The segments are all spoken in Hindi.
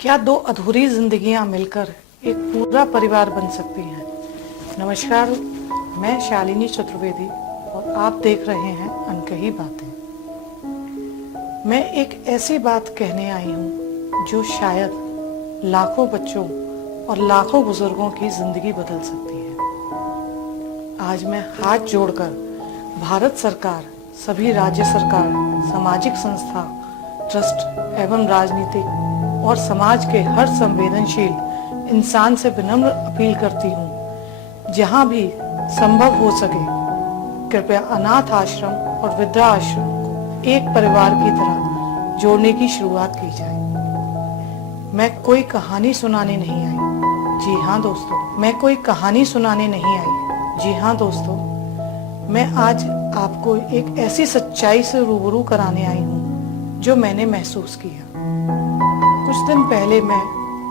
क्या दो अधूरी जिंदगियां मिलकर एक पूरा परिवार बन सकती हैं? नमस्कार, मैं शालिनी चतुर्वेदी और आप देख रहे हैं अनकही बातें। मैं एक ऐसी बात कहने आई हूँ जो शायद लाखों बच्चों और लाखों बुजुर्गों की जिंदगी बदल सकती है। आज मैं हाथ जोड़कर भारत सरकार, सभी राज्य सरकार, सामाजिक संस्था, ट्रस्ट एवं राजनीतिक और समाज के हर संवेदनशील इंसान से विनम्र अपील करती हूँ, जहाँ भी संभव हो सके कृपया अनाथ आश्रम और वृद्धा आश्रम को एक परिवार की तरह जोड़ने की शुरुआत की जाए। मैं कोई कहानी सुनाने नहीं आई। जी हाँ दोस्तों, मैं कोई कहानी सुनाने नहीं आई। जी हाँ दोस्तों, मैं आज आपको एक ऐसी सच्चाई से रूबरू कराने आई हूँ जो मैंने महसूस किया। कुछ दिन पहले मैं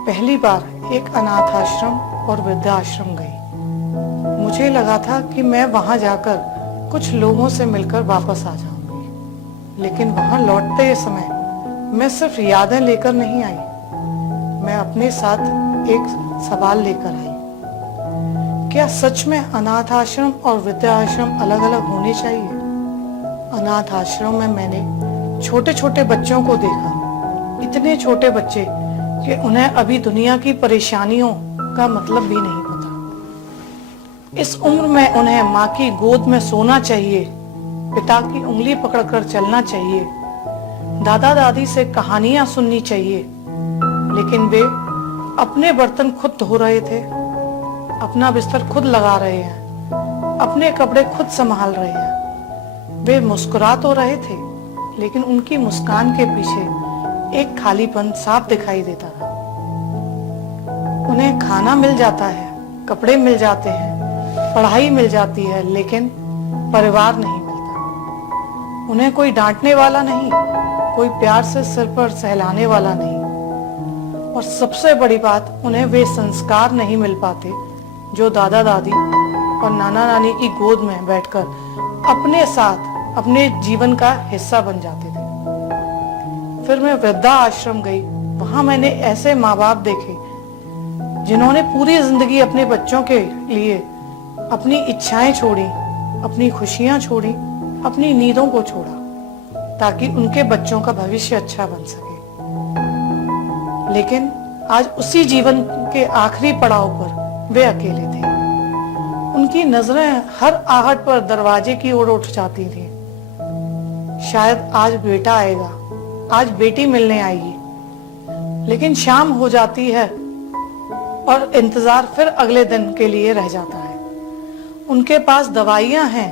पहली बार एक अनाथ आश्रम और वृद्धाश्रम गई। मुझे लगा था कि मैं वहां जाकर कुछ लोगों से मिलकर वापस आ जाऊंगी, लेकिन वहां लौटते समय मैं सिर्फ यादें लेकर नहीं आई, मैं अपने साथ एक सवाल लेकर आई। क्या सच में अनाथ आश्रम और वृद्धाश्रम अलग अलग होने चाहिए? अनाथ आश्रम में मैंने छोटे छोटे बच्चों को देखा, इतने छोटे बच्चे कि उन्हें अभी दुनिया की परेशानियों का मतलब भी नहीं पता। इस उम्र में उन्हें माँ की गोद में सोना चाहिए, पिता की उंगली पकड़कर चलना चाहिए, दादा दादी से कहानियां सुननी चाहिए, लेकिन वे अपने बर्तन खुद धो रहे थे, अपना बिस्तर खुद लगा रहे हैं, अपने कपड़े खुद संभाल रहे हैं। वे मुस्कुरा तो रहे थे, लेकिन उनकी मुस्कान के पीछे एक खालीपन साफ दिखाई देता था। उन्हें खाना मिल जाता है, कपड़े मिल जाते हैं, पढ़ाई मिल जाती है, लेकिन परिवार नहीं मिलता। उन्हें कोई डांटने वाला नहीं, कोई प्यार से सिर पर सहलाने वाला नहीं, और सबसे बड़ी बात, उन्हें वे संस्कार नहीं मिल पाते जो दादा दादी और नाना नानी की गोद में बैठकर अपने साथ अपने जीवन का हिस्सा बन जाते थे। फिर मैं वृद्धा आश्रम गई। वहां मैंने ऐसे माँ बाप देखे जिन्होंने पूरी जिंदगी अपने बच्चों के लिए अपनी इच्छाएं छोड़ी, अपनी खुशियां छोड़ी, अपनी नींदों को छोड़ा, ताकि उनके बच्चों का भविष्य अच्छा बन सके। लेकिन आज उसी जीवन के आखिरी पड़ाव पर वे अकेले थे। उनकी नजरें हर आहट पर दरवाजे की ओर उठ जाती थी। शायद आज बेटा आएगा, आज बेटी मिलने आएगी, लेकिन शाम हो जाती है और इंतजार फिर अगले दिन के लिए रह जाता है। उनके पास दवाइयां हैं,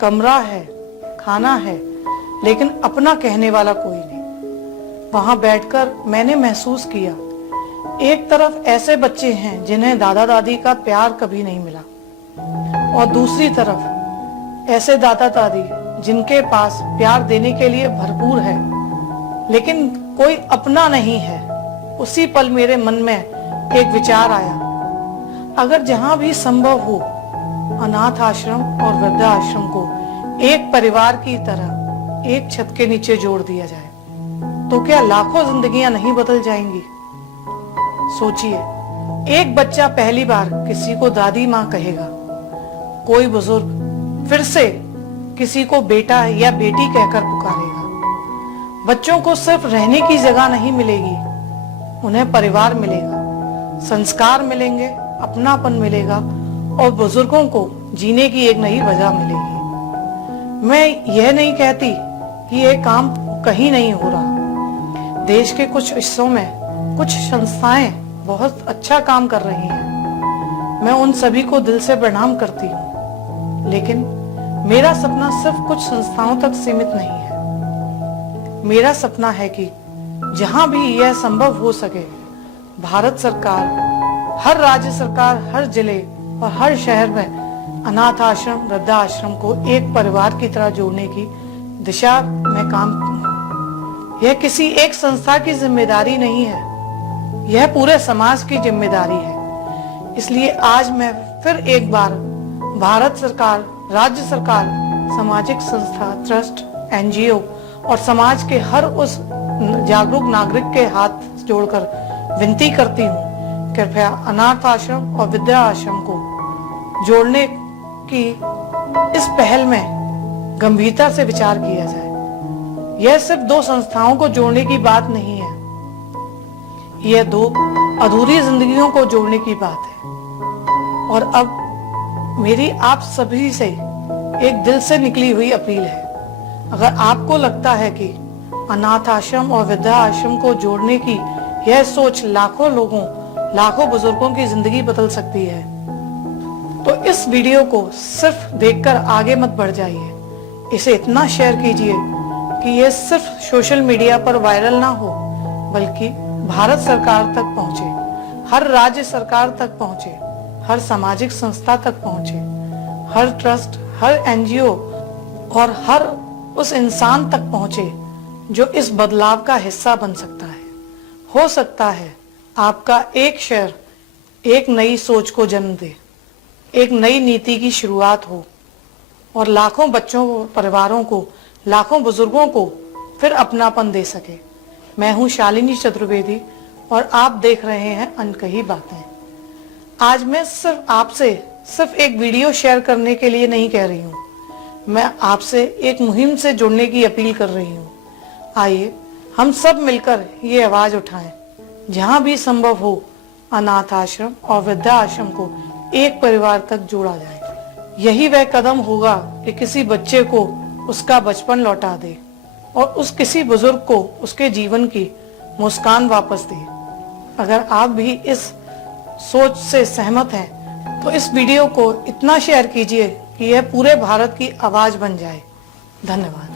कमरा है, खाना है, लेकिन अपना कहने वाला कोई नहीं। वहां बैठकर मैंने महसूस किया, एक तरफ ऐसे बच्चे हैं जिन्हें दादा दादी का प्यार कभी नहीं मिला, और दूसरी तरफ ऐसे दादा दादी जिनके पास प्यार देने के लिए भरपूर है, लेकिन कोई अपना नहीं है। उसी पल मेरे मन में एक विचार आया, अगर जहां भी संभव हो अनाथ आश्रम और वृद्धा आश्रम को एक परिवार की तरह एक छत के नीचे जोड़ दिया जाए, तो क्या लाखों जिंदगियां नहीं बदल जाएंगी? सोचिए, एक बच्चा पहली बार किसी को दादी माँ कहेगा, कोई बुजुर्ग फिर से किसी को बेटा या बेटी कहकर पुकारेगा। बच्चों को सिर्फ रहने की जगह नहीं मिलेगी, उन्हें परिवार मिलेगा, संस्कार मिलेंगे, अपनापन मिलेगा, और बुजुर्गों को जीने की एक नई वजह मिलेगी। मैं यह नहीं कहती कि यह काम कहीं नहीं हो रहा। देश के कुछ हिस्सों में कुछ संस्थाएं बहुत अच्छा काम कर रही हैं, मैं उन सभी को दिल से प्रणाम करती हूँ, लेकिन मेरा सपना सिर्फ कुछ संस्थाओं तक सीमित नहीं है। मेरा सपना है कि जहां भी यह संभव हो सके, भारत सरकार, हर राज्य सरकार, हर जिले और हर शहर में अनाथ आश्रम, वृद्धा आश्रम को एक परिवार की तरह जोड़ने की दिशा में काम करूं। यह किसी एक संस्था की जिम्मेदारी नहीं है, यह पूरे समाज की जिम्मेदारी है। इसलिए आज मैं फिर एक बार भारत सरकार, राज्य सरकार, सामाजिक संस्था, ट्रस्ट, एनजीओ और समाज के हर उस जागरूक नागरिक के हाथ जोड़कर विनती करती हूँ, कृपया अनाथ आश्रम और विद्या आश्रम को जोड़ने की इस पहल में गंभीरता से विचार किया जाए। यह सिर्फ दो संस्थाओं को जोड़ने की बात नहीं है, यह दो अधूरी जिंदगियों को जोड़ने की बात है। और अब मेरी आप सभी से एक दिल से निकली हुई अपील है, अगर आपको लगता है कि अनाथ आश्रम और वृद्धा आश्रम को जोड़ने की यह सोच लाखों लोगों, लाखों बुजुर्गों की जिंदगी बदल सकती है, तो इस वीडियो को सिर्फ देखकर आगे मत बढ़ जाइए। इसे इतना शेयर कीजिए कि यह सिर्फ सोशल मीडिया पर वायरल ना हो, बल्कि भारत सरकार तक पहुंचे, हर राज्य सरकार तक पहुंचे, हर सामाजिक संस्था तक पहुंचे, हर ट्रस्ट, हर एनजीओ और हर उस इंसान तक पहुंचे जो इस बदलाव का हिस्सा बन सकता है। हो सकता है आपका एक शेयर एक नई सोच को जन्म दे, एक नई नीति की शुरुआत हो और लाखों बच्चों को, परिवारों को, लाखों बुजुर्गों को फिर अपनापन दे सके। मैं हूं शालिनी चतुर्वेदी और आप देख रहे हैं अनकही बातें। आज मैं सिर्फ आपसे सिर्फ एक वीडियो शेयर करने के लिए नहीं कह रही हूँ, मैं आपसे एक मुहिम से जुड़ने की अपील कर रही हूँ। आइए हम सब मिलकर ये आवाज उठाएं, जहां भी संभव हो अनाथ आश्रम और वृद्धा आश्रम को एक परिवार तक जोड़ा जाए। यही वह कदम होगा कि किसी बच्चे को उसका बचपन लौटा दे और उस किसी बुजुर्ग को उसके जीवन की मुस्कान वापस दे। अगर आप भी इस सोच से सहमत हैं तो इस वीडियो को इतना शेयर कीजिए कि यह पूरे भारत की आवाज बन जाए। धन्यवाद।